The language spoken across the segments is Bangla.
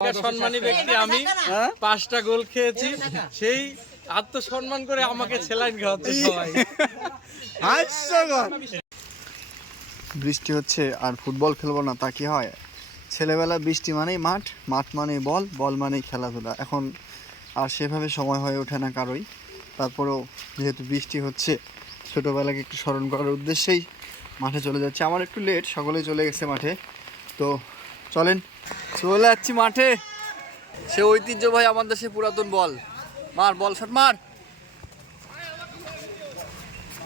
সম্মানী ব্যক্তি আমি? পাঁচটা গোল খেয়েছি। সেই আত্মসম্মান করে আমাকে সেলাইন খাওয়াচ্ছে সবাই। হাস্যকর। বৃষ্টি হচ্ছে আর ফুটবল খেলব না তা কি হয়? ছেলেবেলা বৃষ্টি মানেই মাঠ মাঠ মানেই বল বল মানেই খেলাধুলা। এখন আর সেভাবে সময় হয়ে ওঠে না কারোই তারপরেও যেহেতু বৃষ্টি হচ্ছে ছোটোবেলাকে একটু স্মরণ করার উদ্দেশ্যেই মাঠে চলে যাচ্ছে। আমার একটু লেট সকলেই চলে গেছে মাঠে। তো চলেন চলে যাচ্ছি মাঠে। সে ঐতিহ্য ভাই আমাদের সে পুরাতন বল। মার বল শট মার।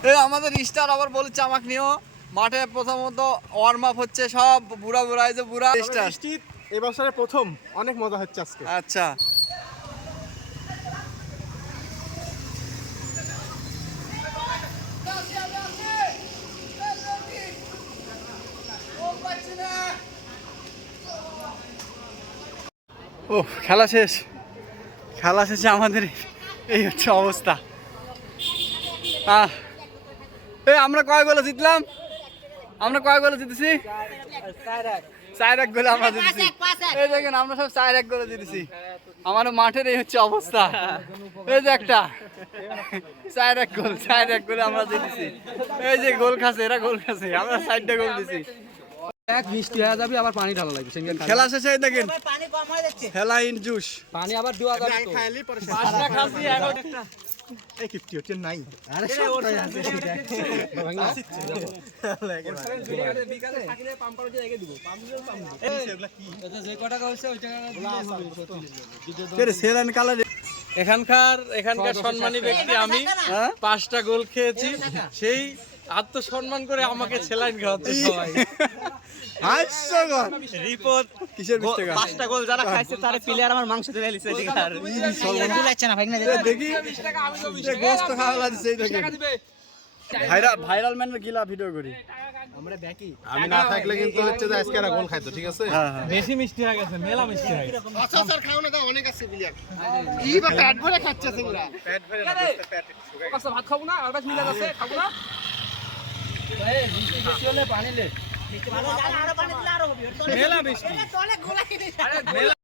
এ আমাদের স্টার আবার বলছে আমাকে নিয়েও। মাঠে প্রথমত ওয়ার্ম আপ হচ্ছে সব বুড়া বুড়া এই যে বুড়া। স্টার এবছরে প্রথম। অনেক মজা হচ্ছে আজকে। আচ্ছা। ও খেলা শেষ। খেলা শেষে আমাদের এই হচ্ছে অবস্থা। এই আমরা কয় গোলে জিতলাম? আমরা কয় গোলে জিতেছি? চার এক গোলে আমরা জিতেছি। এই দেখেন আমরা সব চার এক গোলে জিতেছি। আমার মাঠের এই হচ্ছে অবস্থা। এই যে একটা। চার এক গোল চার এক গোলে আমরা জিতেছি। এই যে গোল খাসে এরা গোল খাসে আমরা সাইডটা গোল দিছি। এক বৃষ্টি হয়ে যাবে আবার পানি ঢালা লাগবে খেলা শেষে এই দেখেন পানি কম হয়ে যাচ্ছে খেলা ইন জুস পানি আবার দেওয়া যাবে। খাইলি পরে পাঁচটা খাসি এখন এই কিপটি হচ্ছে নাই আরে এখানকার এখানকার সম্মানী ব্যক্তি আমি হ্যাঁ পাঁচটা গোল খেয়েছি সেই আত্মসম্মান করে আমাকে সেলাইন খাওয়াচ্ছে সবাই। হাস্যকর। রিপোর্ট কিসের পাঁচটা গোল যারা খাইছে তার প্লেয়ার আমার মাংস দিয়ে দিছে ঠিক না ভাই না দেখি। গোস্ত খাওয়া লাগছে এই দেখেন। ভাইরাল ভাইরাল ম্যানের গিলা ভিডিও করি। আমি না থাকলে কিন্তু হচ্ছে যে আজকে গোল খাইতো ঠিক আছে? হ্যাঁ হ্যাঁ। বেশি মিষ্টি হয়ে গেছে মেলা মিষ্টি হয়ে গেছে। আচ্ছা স্যার খাও না অনেক আছে প্লেয়ার কি বা পেট ভরে খাচ্ছে তোমরা। আচ্ছা, ভাত খাব না? আর ভাত মিলে খাব না? বেশি হলে পানি